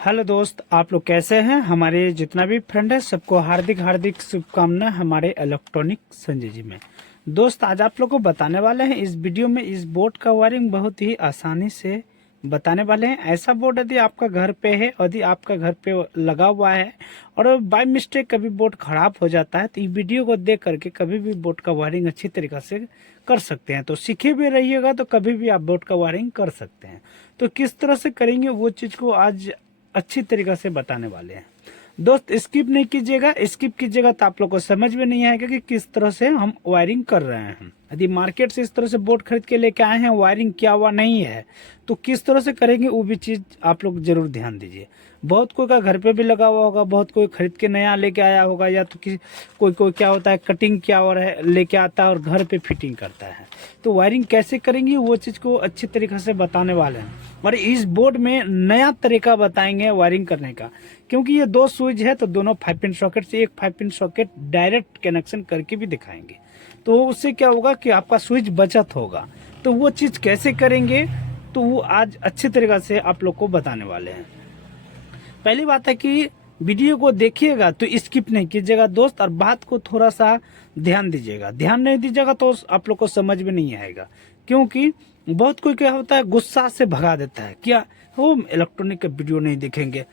Hello दोस्त, आप लोग कैसे हैं। हमारे जितना भी फ्रेंड है सबको हार्दिक हार्दिक शुभकामनाएं हमारे इलेक्ट्रॉनिक संजय जी में। दोस्त, आज आप लोग को बताने वाले हैं इस वीडियो में इस बोर्ड का वायरिंग बहुत ही आसानी से बताने वाले हैं। ऐसा बोर्ड यदि आपका घर पे है, यदि आपका घर पे लगा हुआ है और बाय मिस्टेक कभी बोर्ड खराब हो जाता है तो इस वीडियो को देख करके कभी भी बोर्ड का वायरिंग अच्छी तरीके से कर सकते हैं। तो सीखे भी रहिएगा तो कभी भी आप बोर्ड का वायरिंग कर सकते हैं। तो किस तरह से करेंगे वो चीज़ को आज अच्छी तरीके से बताने वाले हैं। दोस्त, स्किप नहीं कीजिएगा। स्किप कीजिएगा तो आप लोग को समझ में नहीं आएगा कि किस तरह से हम वायरिंग कर रहे हैं। यदि मार्केट से इस तरह से बोर्ड खरीद के लेके आए हैं, वायरिंग किया हुआ नहीं है, तो किस तरह से करेंगे वो भी चीज़ आप लोग जरूर ध्यान दीजिए। बहुत कोई का घर पे भी लगा हुआ होगा, बहुत कोई खरीद के नया लेके आया होगा, या तो कोई कोई क्या होता है कटिंग किया और लेके आता है और घर पे फिटिंग करता है। तो वायरिंग कैसे करेंगे वो चीज़ को अच्छी तरीके से बताने वाले हैं। और इस बोर्ड में नया तरीका बताएंगे वायरिंग करने का, क्योंकि ये दो स्विच है तो दोनों 5 पिन सॉकेट से एक 5 पिन सॉकेट डायरेक्ट कनेक्शन करके भी दिखाएंगे। तो उससे क्या होगा कि आपका स्विच बचत होगा। तो वो चीज़ कैसे करेंगे तो वो आज अच्छी तरीके से आप लोग को बताने वाले हैं। पहली बात है कि वीडियो को देखिएगा तो स्किप नहीं कीजिएगा दोस्त, और बात को थोड़ा सा ध्यान दीजिएगा। ध्यान नहीं दीजिएगा तो आप लोग को समझ में नहीं आएगा, क्योंकि बहुत कोई क्या होता है गुस्सा से भगा देता है, क्या वो इलेक्ट्रॉनिक का वीडियो नहीं देखेंगे,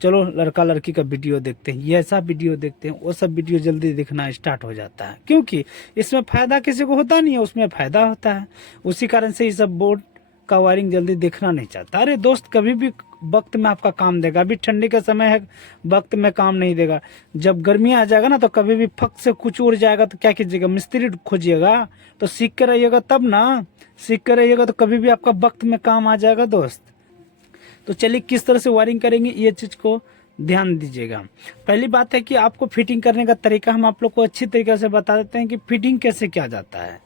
चलो लड़का लड़की का वीडियो देखते हैं, ये ऐसा वीडियो देखते हैं, वो सब वीडियो जल्दी दिखना स्टार्ट हो जाता है, क्योंकि इसमें फायदा किसी को होता नहीं है, उसमें फायदा होता है। उसी कारण से ये सब बोर्ड का वायरिंग जल्दी देखना नहीं चाहता। अरे दोस्त, कभी भी वक्त में आपका काम देगा। अभी ठंडी का समय है, वक्त में काम नहीं देगा। जब गर्मी आ जाएगा ना तो कभी भी फक से कुछ उड़ जाएगा तो क्या कीजिएगा, मिस्त्री खोजिएगा। तो सीख कर रहिएगा तब ना, सीख कर रहिएगा तो कभी भी आपका वक्त में काम आ जाएगा दोस्त। तो चलिए किस तरह से वायरिंग करेंगे ये चीज को ध्यान दीजिएगा। पहली बात है कि आपको फिटिंग करने का तरीका हम आप लोग को अच्छी तरीके से बता देते हैं कि फिटिंग कैसे किया जाता है।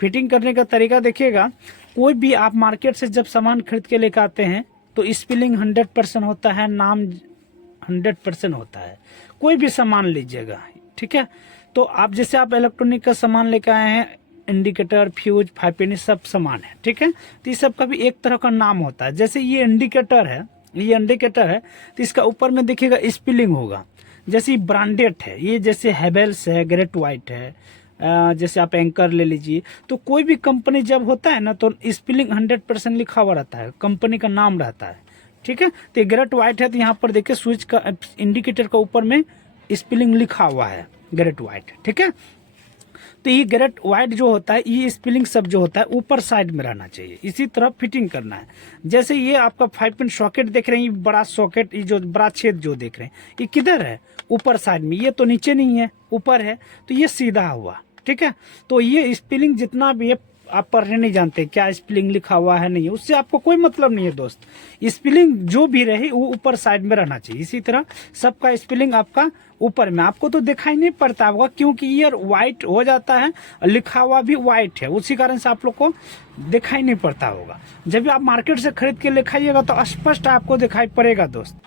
फिटिंग करने का तरीका देखिएगा, कोई भी आप मार्केट से जब सामान खरीद के लेकर आते हैं तो स्पिलिंग 100% होता है, नाम 100% होता है। कोई भी सामान लीजिएगा, ठीक है। तो आप जैसे आप इलेक्ट्रॉनिक का सामान लेकर आए हैं, इंडिकेटर, फ्यूज, 5 पिन सब सामान है, ठीक है। तो इस सब का भी एक तरह का नाम होता है। जैसे ये इंडिकेटर है, ये इंडिकेटर है तो इसका ऊपर में देखिएगा स्पिलिंग होगा। जैसे ब्रांडेड है ये, जैसे हेवेल्स है, ग्रेट वाइट है, जैसे आप एंकर ले लीजिए। तो कोई भी कंपनी जब होता है ना तो स्पेलिंग 100% लिखा हुआ रहता है, कंपनी का नाम रहता है, ठीक है। तो ये ग्रेट वाइट है तो यहाँ पर देखिए स्विच का इंडिकेटर का ऊपर में स्पेलिंग लिखा हुआ है ग्रेट वाइट, ठीक है। तो ये ग्रेट वाइट जो होता है, ये स्पेलिंग सब जो होता है ऊपर साइड में रहना चाहिए। इसी तरह फिटिंग करना है। जैसे ये आपका 5 पिन सॉकेट देख रहे हैं, ये बड़ा सॉकेट, ये जो बड़ा छेद जो देख रहे हैं ये किधर है, ऊपर साइड में। ये तो नीचे नहीं है, ऊपर है, तो ये सीधा हुआ, ठीक है। तो ये स्पेलिंग जितना भी है, आप पढ़ने नहीं जानते क्या स्पेलिंग लिखा हुआ है, नहीं है, उससे आपको कोई मतलब नहीं है दोस्त। स्पेलिंग जो भी रहे वो ऊपर साइड में रहना चाहिए। इसी तरह सबका स्पेलिंग आपका ऊपर में, आपको तो दिखाई नहीं पड़ता होगा क्योंकि ये व्हाइट हो जाता है, लिखा हुआ भी व्हाइट है, उसी कारण से आप लोग को दिखाई नहीं पड़ता होगा। जब भी आप मार्केट से खरीद के लिखाइएगा तो स्पष्ट आपको दिखाई पड़ेगा दोस्त,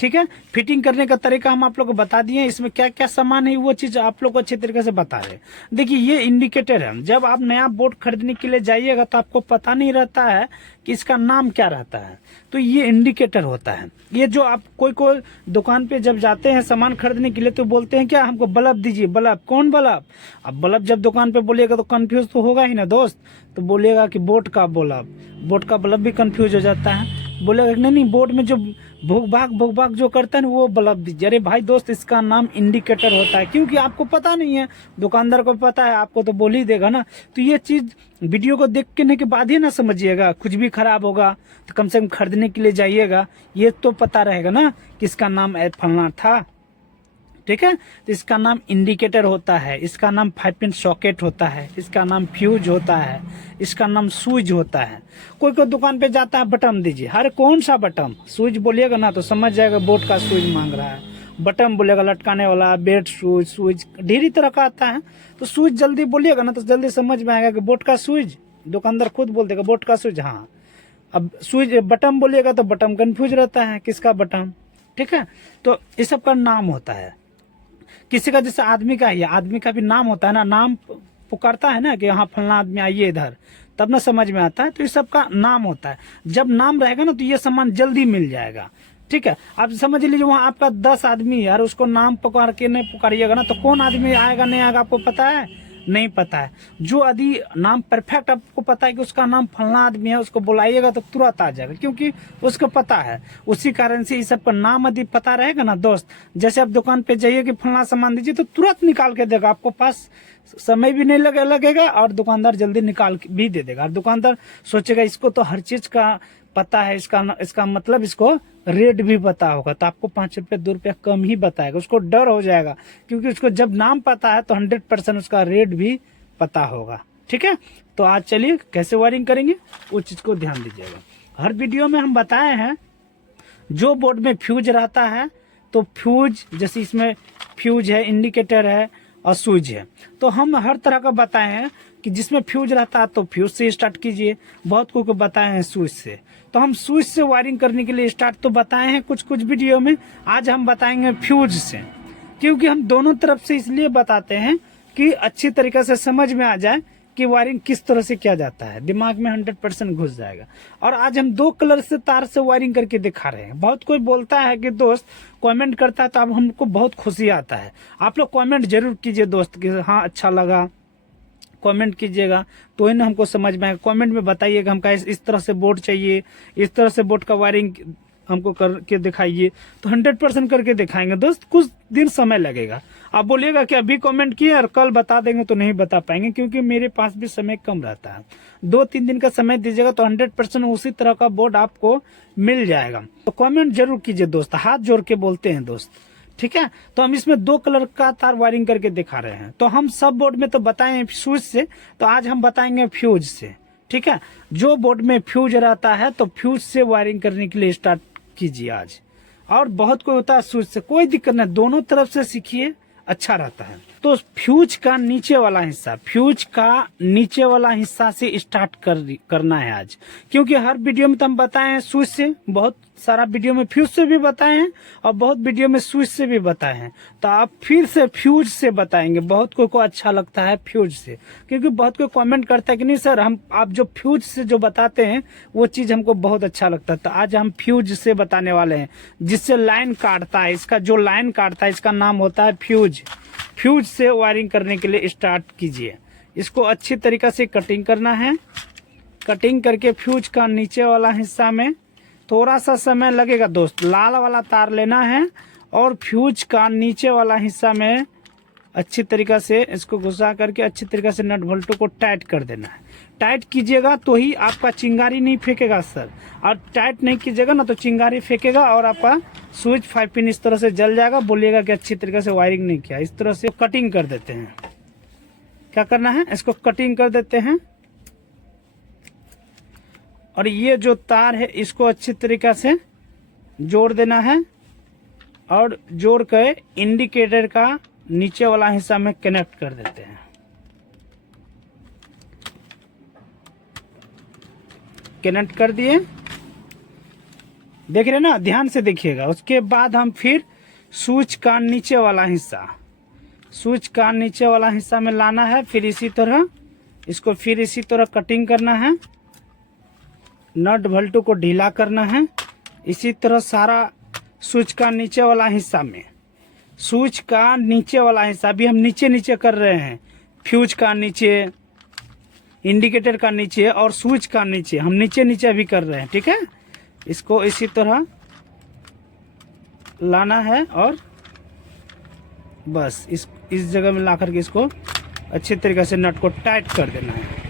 ठीक है। फिटिंग करने का तरीका हम आप लोग को बता दिए, इसमें क्या क्या सामान है वो चीज आप लोग को अच्छे तरीके से बता रहे हैं। देखिए ये इंडिकेटर है, जब आप नया बोर्ड खरीदने के लिए जाइएगा तो आपको पता नहीं रहता है कि इसका नाम क्या रहता है, तो ये इंडिकेटर होता है। ये जो आप कोई दुकान पे जब जाते हैं सामान खरीदने के लिए तो बोलते हैं क्या, हमको बल्ब दीजिए। बल्ब कौन बल्ब? अब बल्ब जब दुकान पे बोलिएगा तो कंफ्यूज तो होगा ही ना दोस्त। तो बोलिएगा कि बोर्ड का बल्ब, बोर्ड का बल्ब भी कंफ्यूज हो जाता है। बोलेगा नहीं, बोर्ड में जो भूख भाग जो करता है ना वो बल्ब दीजिए। अरे भाई दोस्त, इसका नाम इंडिकेटर होता है, क्योंकि आपको पता नहीं है, दुकानदार को पता है, आपको तो बोल ही देगा ना। तो ये चीज वीडियो को देखने के बाद ही ना समझिएगा। कुछ भी खराब होगा तो कम से कम खरीदने के लिए जाइएगा, ये तो पता रहेगा ना कि इसका नाम फलना था, ठीक है। तो इसका नाम इंडिकेटर होता है, इसका नाम 5 पिन सॉकेट होता है, इसका नाम फ्यूज होता है, इसका नाम स्विच होता है। कोई दुकान पे जाता है, बटन दीजिए। अरे कौन सा बटन? स्विच बोलिएगा ना तो समझ जाएगा बोर्ड का स्विच मांग रहा है। बटन बोलेगा लटकाने वाला, बेड स्विच, स्विच ढेरी तरह का आता है। तो स्विच जल्दी बोलिएगा ना तो जल्दी समझ में आएगा कि बोर्ड का स्विच। दुकानदार खुद बोल देगा बोर्ड का स्विच, हाँ। अब स्विच बटन बोलिएगा तो बटन कंफ्यूज रहता है, किसका बटन, ठीक है। तो इस सब का नाम होता है। किसी का जैसे आदमी का, ये आदमी का भी नाम होता है ना, नाम पुकारता है ना कि हाँ फलना आदमी आइए इधर, तब ना समझ में आता है। तो ये सब का नाम होता है। जब नाम रहेगा ना तो ये सामान जल्दी मिल जाएगा, ठीक है। आप समझ लीजिए वहाँ आपका 10 आदमी है और उसको नाम पुकार के नहीं पुकारिएगा ना तो कौन आदमी आएगा नहीं आएगा आपको पता है? नहीं पता है। जो यदि नाम परफेक्ट आपको पता है कि उसका नाम फलना आदमी है, उसको बुलाइएगा तो तुरंत आ जाएगा, क्योंकि उसको पता है। उसी कारण से इस सबका नाम यदि पता रहेगा ना दोस्त, जैसे आप दुकान पे जाइए कि फलना सामान दीजिए तो तुरंत निकाल के देगा, आपको पास समय भी नहीं लगेगा और दुकानदार जल्दी निकाल भी दे देगा। और दुकानदार सोचेगा इसको तो हर चीज का पता है, इसका मतलब इसको रेट भी पता होगा, तो आपको 5 रुपये 2 रुपया कम ही बताएगा। उसको डर हो जाएगा, क्योंकि उसको जब नाम पता है तो 100% उसका रेट भी पता होगा। ठीक है, तो आज चलिए कैसे वायरिंग करेंगे उस चीज को ध्यान दीजिएगा। हर वीडियो में हम बताए हैं जो बोर्ड में फ्यूज रहता है, तो फ्यूज जैसे इसमें फ्यूज है, इंडिकेटर है और स्विच है, तो हम हर तरह का बताए हैं कि जिसमें फ्यूज रहता है तो फ्यूज से स्टार्ट कीजिए। बहुत को बताए हैं स्विच से, तो हम स्विच से वायरिंग करने के लिए स्टार्ट तो बताए हैं कुछ वीडियो में। आज हम बताएंगे फ्यूज से, क्योंकि हम दोनों तरफ से इसलिए बताते हैं कि अच्छी तरीके से समझ में आ जाए कि वायरिंग किस तरह से किया जाता है, दिमाग में 100% घुस जाएगा। और आज हम 2 कलर से तार से वायरिंग करके दिखा रहे हैं। बहुत कोई बोलता है कि दोस्त कमेंट करता है तो अब हमको बहुत खुशी आता है। आप लोग कमेंट जरूर कीजिए दोस्त कि हाँ अच्छा लगा, कमेंट कीजिएगा तो ही ना हमको समझ में आएगा। कमेंट में बताइएगा हमका इस तरह से बोर्ड चाहिए, इस तरह से बोर्ड का वायरिंग हमको करके दिखाइए, तो 100% करके दिखाएंगे दोस्त। कुछ दिन समय लगेगा, आप बोलिएगा कि अभी कमेंट किए और कल बता देंगे तो नहीं बता पाएंगे, क्योंकि मेरे पास भी समय कम रहता है। 2-3 दिन का समय दीजिएगा तो 100% उसी तरह का बोर्ड आपको मिल जाएगा। तो कमेंट जरूर कीजिए दोस्त, हाथ जोड़ के बोलते हैं दोस्त। ठीक है, तो हम इसमें 2 कलर का तार वायरिंग करके दिखा रहे हैं। तो हम सब बोर्ड में तो बताए स्विच से, तो आज हम बताएंगे फ्यूज से। ठीक है, जो बोर्ड में फ्यूज रहता है तो फ्यूज से वायरिंग करने के लिए स्टार्ट कीजिए आज। और बहुत कोई होता है स्विच से, कोई दिक्कत नहीं, दोनों तरफ से सीखिए, अच्छा रहता है। तो फ्यूज का नीचे वाला हिस्सा, फ्यूज का नीचे वाला हिस्सा से स्टार्ट करना है आज, क्योंकि हर वीडियो में तो हम बताए हैं स्विच से, बहुत सारा वीडियो में फ्यूज से भी बताए हैं और बहुत वीडियो में स्विच से भी बताए हैं। तो आप फिर से फ्यूज से बताएंगे। बहुत को अच्छा लगता है फ्यूज से, क्योंकि बहुत कोई कमेंट करता है कि नहीं सर आप जो फ्यूज से जो बताते हैं वो चीज हमको बहुत अच्छा लगता है। तो आज हम फ्यूज से बताने वाले हैं, जिससे लाइन काटता है, इसका जो लाइन काटता है इसका नाम होता है फ्यूज। फ्यूज से वायरिंग करने के लिए स्टार्ट कीजिए। इसको अच्छी तरीके से कटिंग करना है। कटिंग करके फ्यूज का नीचे वाला हिस्सा में थोड़ा सा समय लगेगा दोस्त, लाल वाला तार लेना है और फ्यूज का नीचे वाला हिस्सा में अच्छी तरीके से इसको घुसा करके अच्छी तरीके से नट बोल्टों को टाइट कर देना है। टाइट कीजिएगा तो ही आपका चिंगारी नहीं फेंकेगा सर, और टाइट नहीं कीजिएगा ना तो चिंगारी फेंकेगा और आपका स्विच 5 पिन इस तरह से जल जाएगा। बोलिएगा कि अच्छी तरीके से वायरिंग नहीं किया। इस तरह से कटिंग कर देते हैं। क्या करना है, इसको कटिंग कर देते हैं। और ये जो तार है इसको अच्छी तरीके से जोड़ देना है और जोड़ कर इंडिकेटर का नीचे वाला हिस्सा में कनेक्ट कर देते हैं। कनेक्ट कर दिए, देख रहे ना, ध्यान से देखिएगा। उसके बाद हम फिर स्विच का नीचे वाला हिस्सा, स्विच का नीचे वाला हिस्सा में लाना है। फिर इसी तरह इसको फिर इसी तरह कटिंग करना है, नट भल्टू को ढीला करना है। इसी तरह सारा स्विच का नीचे वाला हिस्सा में, स्विच का नीचे वाला हिस्सा भी हम नीचे कर रहे हैं। फ्यूज का नीचे, इंडिकेटर का नीचे और स्विच का नीचे, हम नीचे अभी कर रहे हैं। ठीक है, इसको इसी तरह लाना है और बस इस जगह में ला करके इसको अच्छी तरीके से नट को टाइट कर देना है।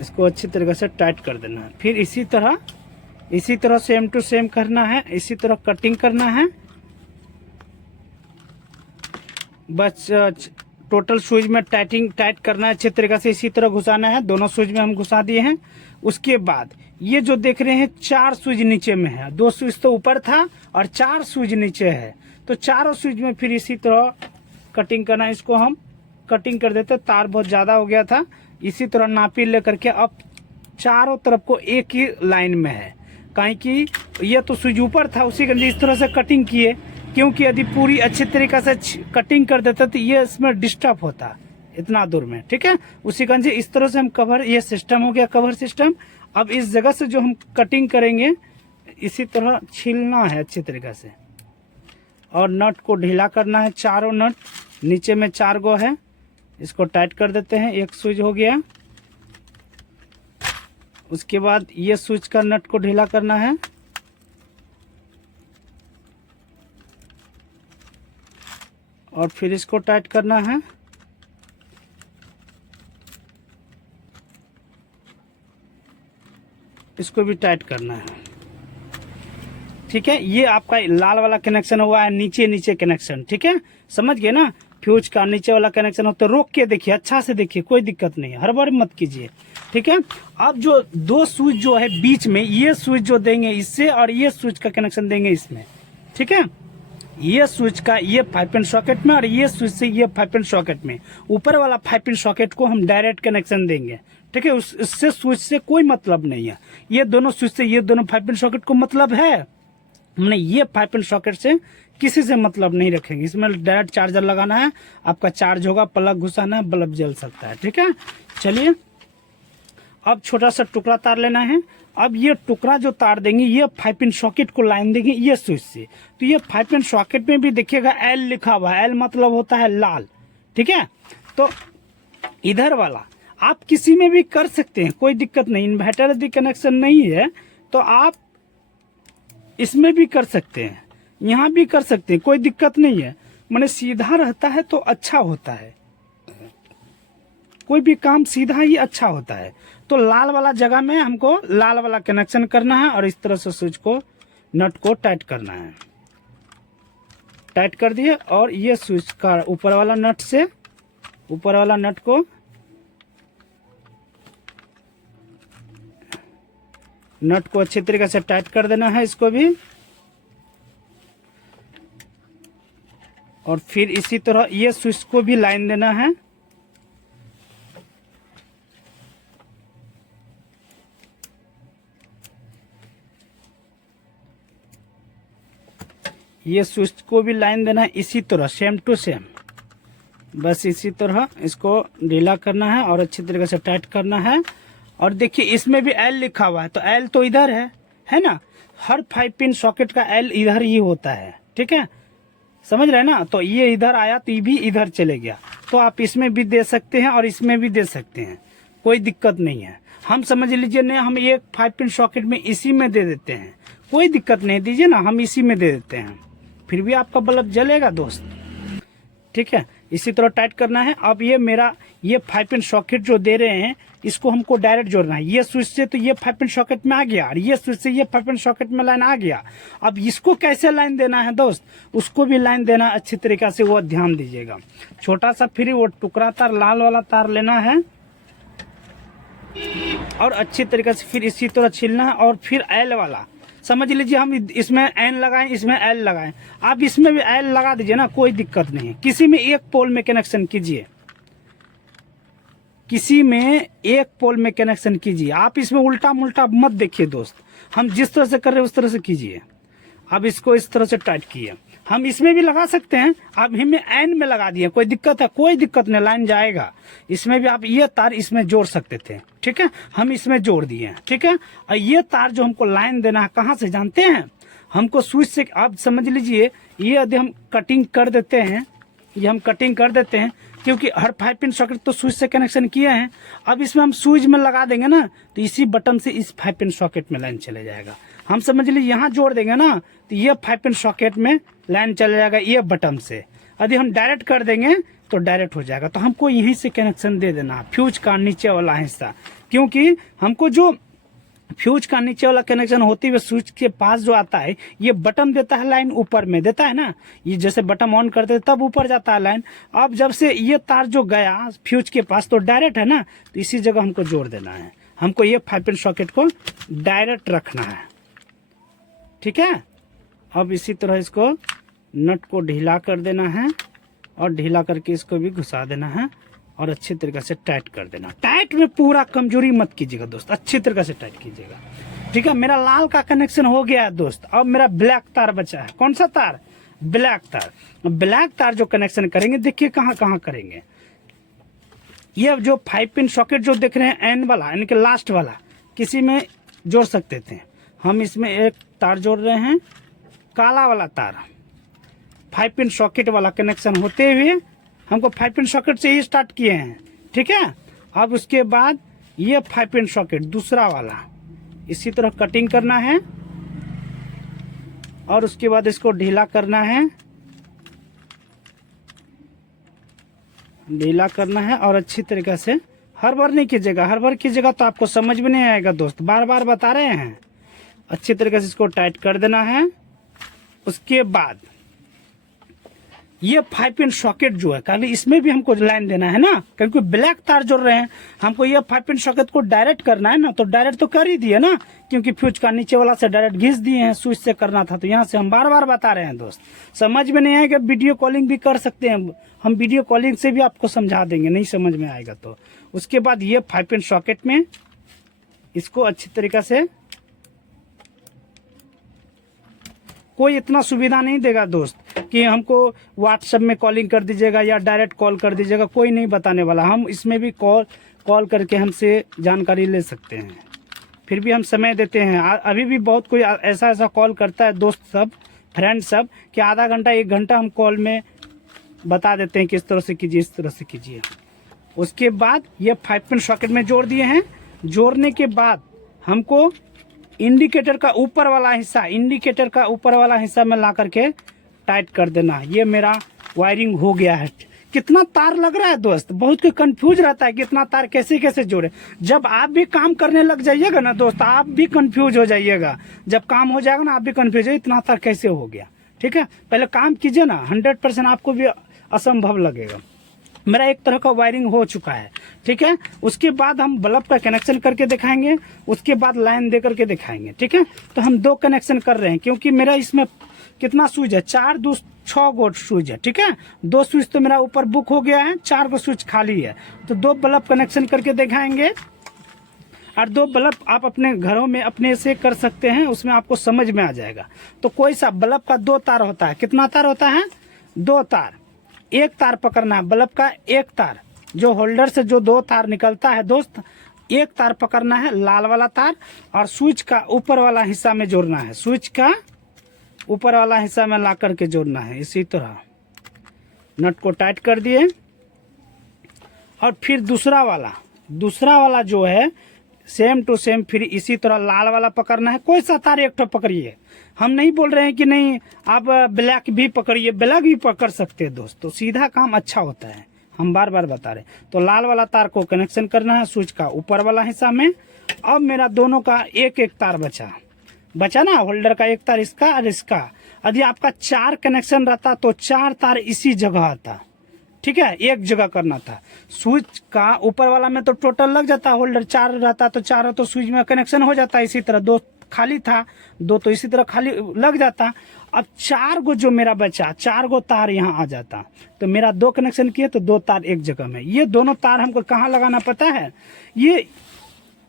इसको अच्छी तरीके से टाइट कर देना है। फिर इसी तरह सेम टू सेम करना है, इसी तरह कटिंग करना है। बस टोटल स्विच में टाइट करना है अच्छे तरीके से, इसी तरह घुसाना है। दोनों स्विच में हम घुसा दिए हैं। उसके बाद ये जो देख रहे हैं 4 स्विच नीचे में है, 2 स्विच तो ऊपर था और 4 स्विच नीचे है, तो चारों स्विच में फिर इसी तरह कटिंग करना है। इसको हम कटिंग कर देते, तार बहुत ज्यादा हो गया था। इसी तरह नापी लेकर के अब चारों तरफ को एक ही लाइन में है, कहीं कि ये तो स्विच ऊपर था उसी के इस तरह से कटिंग किए, क्योंकि यदि पूरी अच्छी तरीके से कटिंग कर देते तो ये इसमें डिस्टर्ब होता, इतना दूर में, ठीक है। उसी कारण से इस तरह से हम कवर, ये सिस्टम हो गया कवर सिस्टम। अब इस जगह से जो हम कटिंग करेंगे इसी तरह छीलना है अच्छी तरीके से और नट को ढीला करना है। चारों नट नीचे में 4 गो है, इसको टाइट कर देते हैं। एक स्विच हो गया। उसके बाद ये स्विच का नट को ढीला करना है और फिर इसको टाइट करना है। इसको भी टाइट करना है, ठीक है। ये आपका लाल वाला कनेक्शन हुआ है, नीचे नीचे कनेक्शन, ठीक है। समझ गए ना, फ्यूज का नीचे वाला कनेक्शन हो तो रोक के देखिए, अच्छा से देखिए, कोई दिक्कत नहीं है, हड़बड़ मत कीजिए, ठीक है। अब जो 2 स्विच जो है बीच में, ये स्विच जो देंगे इससे और ये स्विच का कनेक्शन देंगे इसमें, ठीक है। ये स्विच का ये 5 पिन सॉकेट में और ये स्विच से ये 5 पिन सॉकेट में। ऊपर वाला 5 पिन सॉकेट को हम डायरेक्ट कनेक्शन देंगे, ठीक है। उससे स्विच से कोई मतलब नहीं है। ये दोनों स्विच से ये दोनों 5 पिन सॉकेट को मतलब है, हमने ये 5 पिन सॉकेट से किसी से मतलब नहीं रखेंगे। इसमें डायरेक्ट चार्जर लगाना है, आपका चार्ज होगा, प्लग घुसाना है, बल्ब जल सकता है, ठीक है। चलिए अब छोटा सा टुकड़ा तार लेना है। अब ये टुकड़ा जो तार देंगे ये 5 पिन सॉकेट को लाइन देंगे ये स्विच से। तो ये 5 पिन सॉकेट में भी देखिएगा एल लिखा हुआ है, एल मतलब होता है लाल, ठीक है। तो इधर वाला आप किसी में भी कर सकते हैं, कोई दिक्कत नहीं। इन्वर्टर यदि कनेक्शन नहीं है तो आप इसमें भी कर सकते हैं, यहाँ भी कर सकते हैं, कोई दिक्कत नहीं है। माने सीधा रहता है तो अच्छा होता है, कोई भी काम सीधा ही अच्छा होता है। तो लाल वाला जगह में हमको लाल वाला कनेक्शन करना है और इस तरह से स्विच को, नट को टाइट करना है। टाइट कर दिए और ये स्विच का ऊपर वाला नट से, ऊपर वाला नट को अच्छी तरीके से टाइट कर देना है, इसको भी। और फिर इसी तरह ये स्विच को भी लाइन देना है। ये स्विच को भी लाइन देना है इसी तरह, सेम टू सेम। बस इसी तरह इसको ढीला करना है और अच्छी तरीके से टाइट करना है। और देखिए इसमें भी एल लिखा हुआ है, तो एल तो इधर है ना। हर 5 पिन सॉकेट का एल इधर ही होता है, ठीक है, समझ रहे हैं ना। तो ये इधर आया तो ये भी इधर चले गया, तो आप इसमें भी दे सकते हैं और इसमें भी दे सकते हैं, कोई दिक्कत नहीं है। हम समझ लीजिए ना, हम एक 5 पिन सॉकेट में इसी में दे देते हैं, कोई दिक्कत नहीं, दीजिए ना, हम इसी में दे देते हैं, फिर भी आपका बल्ब जलेगा दोस्त, ठीक है। इसी तरह टाइट करना है। अब ये मेरा ये 5 पिन सॉकेट जो दे रहे हैं इसको हमको डायरेक्ट जोड़ना है। ये स्विच से तो ये 5 पिन सॉकेट में आ गया और ये स्विच से ये 5 पिन सॉकेट में लाइन आ गया। अब इसको कैसे लाइन देना है दोस्त, उसको भी लाइन देना अच्छी तरीके से, वो ध्यान दीजिएगा। छोटा सा फिर वो टुकड़ा तार, लाल वाला तार लेना है और अच्छी तरीके से फिर इसी तरह छीलना है। और फिर एल वाला समझ लीजिए, हम इसमें एन लगाएं, इसमें एल लगाएं, आप इसमें भी एल लगा दीजिए ना, कोई दिक्कत नहीं है। किसी में एक पोल में कनेक्शन कीजिए, किसी में एक पोल में कनेक्शन कीजिए, आप इसमें उल्टा मुल्टा मत देखिए दोस्त। हम जिस तरह से कर रहे हैं उस तरह से कीजिए। अब इसको इस तरह से टाइट किए, हम इसमें भी लगा सकते हैं, आप हमें एन में लगा दिए, कोई दिक्कत है, कोई दिक्कत नहीं, लाइन जाएगा। इसमें भी आप ये तार इसमें जोड़ सकते थे, ठीक है, हम इसमें जोड़ दिए, ठीक है। और ये तार जो हमको लाइन देना है कहाँ से जानते हैं, हमको स्विच से, आप समझ लीजिए ये यदि हम कटिंग कर देते हैं, ये हम कटिंग कर देते हैं, क्योंकि हर 5 पिन सॉकेट तो स्विच से कनेक्शन किए हैं। अब इसमें हम स्विच में लगा देंगे ना, तो इसी बटन से इस 5 पिन सॉकेट में लाइन चले जाएगा। हम समझ लीजिए यहाँ जोड़ देंगे ना, तो ये 5 पिन सॉकेट में लाइन चले जाएगा ये बटन से। यदि हम डायरेक्ट कर देंगे तो डायरेक्ट हो जाएगा। तो हमको यहीं से कनेक्शन दे देना फ्यूज का नीचे वाला हिस्सा, क्योंकि हमको जो फ्यूज का नीचे वाला कनेक्शन होते हुए स्विच के पास जो आता है, ये बटन देता है लाइन, ऊपर में देता है ना, ये जैसे बटन ऑन करते हैं तब ऊपर जाता है लाइन। अब जब से ये तार जो गया फ्यूज के पास तो डायरेक्ट है ना, तो इसी जगह हमको जोड़ देना है। हमको ये 5 पिन सॉकेट को डायरेक्ट रखना है, ठीक है। अब इसी तरह इसको नट को ढीला कर देना है और ढीला करके इसको भी घुसा देना है और अच्छी तरीके से टाइट कर देना। टाइट में पूरा कमजोरी मत कीजिएगा दोस्त, अच्छी तरीके से टाइट कीजिएगा, ठीक है। मेरा लाल का कनेक्शन हो गया है दोस्त, अब मेरा ब्लैक तार बचा है। कौन सा तार, ब्लैक तार। ब्लैक तार जो कनेक्शन करेंगे देखिए कहाँ कहाँ करेंगे। ये जो 5 पिन सॉकेट जो देख रहे हैं एन वाला यानी कि लास्ट वाला, किसी में जोड़ सकते थे। हम इसमें एक तार जोड़ रहे हैं, काला वाला तार 5 पिन सॉकेट वाला कनेक्शन होते हुए हमको 5 पिन सॉकेट से ही स्टार्ट किए हैं, ठीक है। अब उसके बाद ये 5 पिन सॉकेट दूसरा वाला इसी तरह कटिंग करना है और उसके बाद इसको ढीला करना है, ढीला करना है और अच्छी तरीके से हर बार नहीं कीजिएगा, हर बार कीजिएगा तो आपको समझ में नहीं आएगा दोस्त, बार बार बता रहे हैं। अच्छी तरीके से इसको टाइट कर देना है। उसके बाद ये 5 पिन सॉकेट जो है खाली इसमें भी हमको लाइन देना है ना, क्योंकि ब्लैक तार जोड़ रहे हैं हमको। ये 5 पिन सॉकेट को डायरेक्ट करना है ना, तो डायरेक्ट तो कर ही दिए ना, क्योंकि फ्यूज का नीचे वाला से डायरेक्ट घिस दिए हैं, स्विच से करना था। तो यहाँ से हम बार बार बता रहे हैं दोस्त, समझ में नहीं आएगा वीडियो कॉलिंग भी कर सकते हैं हम, वीडियो कॉलिंग से भी आपको समझा देंगे, नहीं समझ में आएगा तो। उसके बाद ये 5 पिन सॉकेट में इसको अच्छी तरीके से, कोई इतना सुविधा नहीं देगा दोस्त कि हमको व्हाट्सएप में कॉलिंग कर दीजिएगा या डायरेक्ट कॉल कर दीजिएगा, कोई नहीं बताने वाला। हम इसमें भी कॉल करके हमसे जानकारी ले सकते हैं, फिर भी हम समय देते हैं। अभी भी बहुत कोई ऐसा कॉल करता है दोस्त सब, फ्रेंड सब, कि आधा घंटा 1 घंटा हम कॉल में बता देते हैं किस तरह से कीजिए, इस तरह से कीजिए। उसके बाद ये 5 पिन सॉकेट में जोड़ दिए हैं। जोड़ने के बाद हमको इंडिकेटर का ऊपर वाला हिस्सा, इंडिकेटर का ऊपर वाला हिस्सा में ला करके टाइट कर देना। ये मेरा वायरिंग हो गया है। कितना तार लग रहा है दोस्त, बहुत कोई कंफ्यूज रहता है कितना तार कैसे कैसे जोड़े। जब आप भी काम करने लग जाइएगा ना दोस्त, आप भी कंफ्यूज हो जाइएगा। जब काम हो जाएगा ना आप भी कंफ्यूज हो, इतना तार कैसे हो गया, ठीक है। पहले काम कीजिए ना, 100% आपको भी असंभव लगेगा। मेरा एक तरह का वायरिंग हो चुका है, ठीक है। उसके बाद हम बल्ब का कनेक्शन करके दिखाएंगे, उसके बाद लाइन दे करके दिखाएंगे, ठीक है। तो हम 2 कनेक्शन कर रहे हैं, क्योंकि मेरा इसमें कितना स्विच है, 4 2 6 गो स्विच है, ठीक है। 2 स्विच तो मेरा ऊपर बुक हो गया है, 4 गो स्विच खाली है। तो 2 बल्ब कनेक्शन करके दिखाएंगे, और 2 बल्ब आप अपने घरों में अपने से कर सकते हैं, उसमें आपको समझ में आ जाएगा। तो कोई सा बल्ब का 2 तार होता है, कितना तार होता है, 2 तार। एक तार पकड़ना है बल्ब का, एक तार जो होल्डर से जो 2 तार निकलता है दोस्त, एक तार पकड़ना है लाल वाला तार, और स्विच का ऊपर वाला हिस्सा में जोड़ना है, स्विच का ऊपर वाला हिस्सा में ला करके जोड़ना है। इसी तरह नट को टाइट कर दिए, और फिर दूसरा वाला जो है सेम टू सेम फिर इसी तरह लाल वाला पकड़ना है। कोई सा तार एक तो पकड़िए, हम नहीं बोल रहे हैं कि नहीं आप ब्लैक भी पकड़िए, ब्लैक भी पकड़ सकते हैं दोस्त, तो सीधा काम अच्छा होता है, हम बार बार बता रहे हैं। तो लाल वाला तार को कनेक्शन करना है स्विच का ऊपर वाला हिस्सा में। अब मेरा दोनों का एक एक तार बचा ना, होल्डर का एक तार इसका और इसका। यदि आपका 4 कनेक्शन रहता तो 4 तार इसी जगह आता, ठीक है, एक जगह करना था। स्विच का ऊपर वाला में तो टोटल लग जाता, होल्डर 4 रहता तो 4 तो स्विच में कनेक्शन हो जाता। इसी तरह 2 खाली था, 2 तो इसी तरह खाली लग जाता। अब 4 गो जो मेरा बचा, 4 गो तार यहाँ आ जाता, तो मेरा 2 कनेक्शन किए तो 2 तार एक जगह में। ये दोनों तार हमको कहाँ लगाना पता है, ये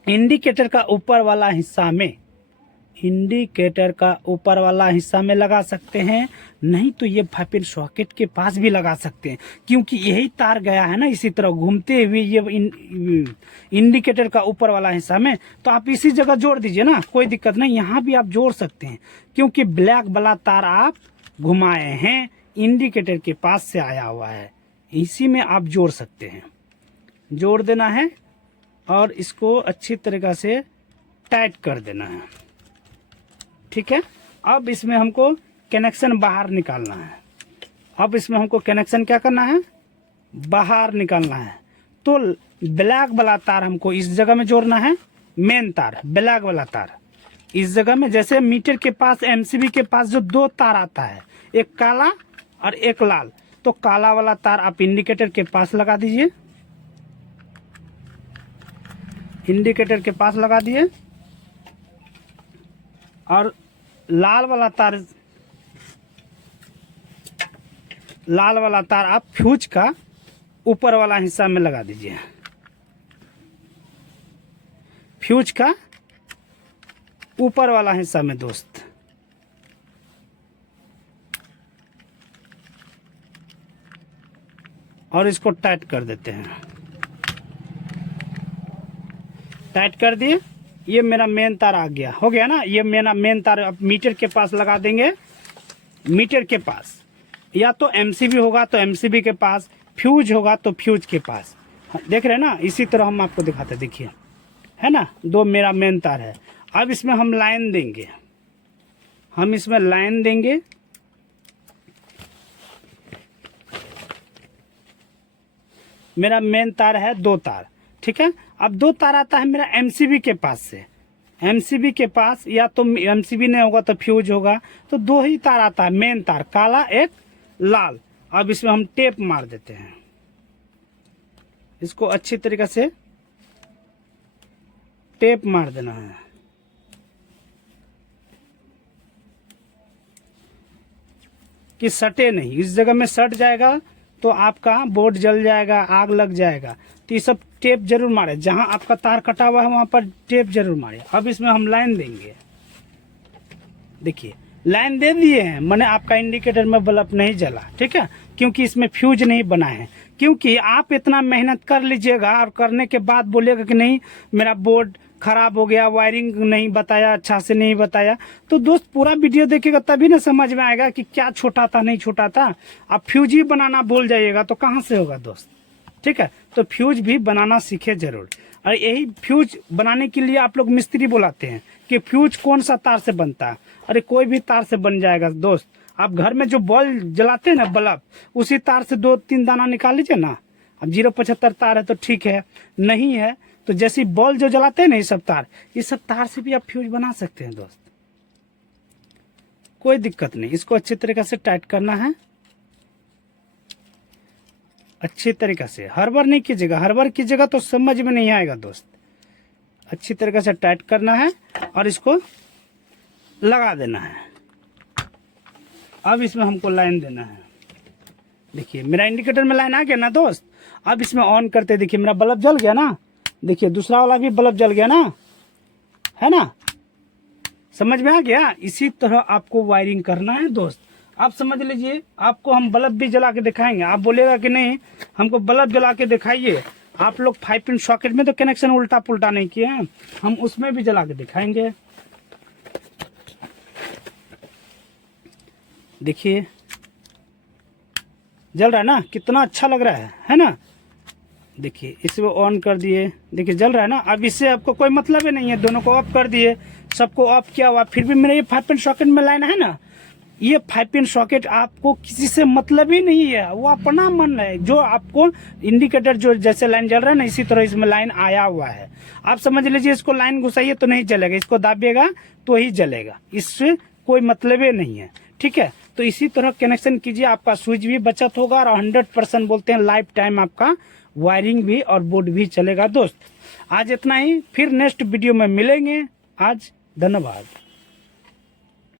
इंडिकेटर का ऊपर वाला हिस्सा में, इंडिकेटर का ऊपर वाला हिस्सा में लगा सकते हैं, नहीं तो ये 5 पिन सॉकेट के पास भी लगा सकते हैं, क्योंकि यही तार गया है ना इसी तरह घूमते हुए ये इंडिकेटर का ऊपर वाला हिस्सा में। तो आप इसी जगह जोड़ दीजिए ना, कोई दिक्कत नहीं, यहाँ भी आप जोड़ सकते हैं, क्योंकि ब्लैक वाला तार आप घुमाए हैं, इंडिकेटर के पास से आया हुआ है, इसी में आप जोड़ सकते हैं। जोड़ देना है और इसको अच्छी तरीके से टाइट कर देना है, ठीक है। अब इसमें हमको कनेक्शन बाहर निकालना है, अब इसमें हमको कनेक्शन क्या करना है, बाहर निकालना है। तो ब्लैक वाला तार हमको इस जगह में जोड़ना है, मेन तार ब्लैक वाला तार इस जगह में। जैसे मीटर के पास एमसीबी के पास जो 2 तार आता है, एक काला और एक लाल, तो काला वाला तार आप इंडिकेटर के पास लगा दीजिए, इंडिकेटर के पास लगा दिए, और लाल वाला तार आप फ्यूज का ऊपर वाला हिस्सा में लगा दीजिए, फ्यूज का ऊपर वाला हिस्सा में दोस्त। और इसको टाइट कर देते हैं। टाइट कर दिए। ये मेरा मेन तार आ गया, हो गया ना। ये मेरा मेन तार अब मीटर के पास लगा देंगे। मीटर के पास या तो एमसीबी होगा तो एमसीबी के पास, फ्यूज होगा तो फ्यूज के पास। देख रहे हैं ना, इसी तरह हम आपको दिखाते हैं। देखिए है ना, दो मेरा मेन तार है। अब इसमें हम लाइन देंगे, हम इसमें लाइन देंगे। मेरा मेन तार है 2 तार, ठीक है। अब 2 तार आता है मेरा एमसीबी के पास से, एमसीबी के पास, या तो एमसीबी नहीं होगा तो फ्यूज होगा। तो 2 ही तार आता है, मेन तार काला एक लाल। अब इसमें हम टेप मार देते हैं, इसको अच्छी तरीके से टेप मार देना है। कि सटे नहीं, इस जगह में सट जाएगा तो आपका बोर्ड जल जाएगा, आग लग जाएगा। तो ये सब टेप जरूर मारे, जहां आपका तार कटा हुआ है वहां पर टेप जरूर मारे। अब इसमें हम लाइन देंगे। देखिए लाइन दे दिए हैं, मैंने आपका इंडिकेटर में बल्ब नहीं जला, ठीक है, क्योंकि इसमें फ्यूज नहीं बना है। क्योंकि आप इतना मेहनत कर लीजिएगा और करने के बाद बोलिएगा कि नहीं मेरा बोर्ड खराब हो गया, वायरिंग नहीं बताया, अच्छा से नहीं बताया, तो दोस्त पूरा वीडियो देखिएगा तभी ना समझ में आएगा कि क्या छोटा था नहीं छोटा था। आप फ्यूज ही बनाना भूल जाइएगा तो कहाँ से होगा दोस्त, ठीक है। तो फ्यूज भी बनाना सीखे जरूर। और यही फ्यूज बनाने के लिए आप लोग मिस्त्री बुलाते हैं कि फ्यूज कौन सा तार से बनता है। अरे कोई भी तार से बन जाएगा दोस्त। आप घर में जो बल्ब जलाते हैं ना, बल्ब, उसी तार से 2-3 दाना निकाल लीजिए ना। अब 0.75 तार है तो ठीक है, नहीं है तो जैसी बल्ब जो जलाते हैं ना, ये सब तार से भी आप फ्यूज बना सकते हैं दोस्त, कोई दिक्कत नहीं। इसको अच्छी तरीके से टाइट करना है, अच्छी तरीके से। हड़बड़ नहीं कीजिएगा, हड़बड़ कीजिएगा तो समझ में नहीं आएगा दोस्त। अच्छी तरीके से टाइट करना है और इसको लगा देना है। अब इसमें हमको लाइन देना है। देखिए मेरा इंडिकेटर में लाइन आ गया ना दोस्त। अब इसमें ऑन करते, देखिए मेरा बल्ब जल गया ना। देखिए दूसरा वाला भी बल्ब जल गया ना, है ना, समझ में आ गया। इसी तरह आपको वायरिंग करना है दोस्त। आप समझ लीजिए, आपको हम बल्ब भी जला के दिखाएंगे। आप बोलेगा कि नहीं हमको बल्ब जला के दिखाइए। आप लोग 5 पिन सॉकेट में तो कनेक्शन उल्टा पुल्टा नहीं किए हैं, हम उसमें भी जला के दिखाएंगे। देखिए जल रहा है ना, कितना अच्छा लग रहा है ना। देखिए इसको ऑन कर दिए, देखिए जल रहा है ना। अब इससे आपको कोई मतलब ही नहीं है, दोनों को ऑफ कर दिए, सबको ऑफ किया हुआ, फिर भी मेरा ये 5 पिन सॉकेट में लाइन है ना। ये 5 पिन सॉकेट आपको किसी से मतलब ही नहीं है, वो अपना मन है। जो आपको इंडिकेटर जो जैसे लाइन जल रहा है ना, इसी तरह इसमें लाइन आया हुआ है। आप समझ लीजिए इसको लाइन घुसाइए तो नहीं जलेगा, इसको दाबिएगा तो ही जलेगा, इससे कोई मतलब ही नहीं है, ठीक है। तो इसी तरह कनेक्शन कीजिए, आपका स्विच भी बचत होगा और 100% बोलते हैं लाइफ टाइम आपका वायरिंग भी और बोर्ड भी चलेगा दोस्त। आज इतना ही, फिर नेक्स्ट वीडियो में मिलेंगे। आज धन्यवाद।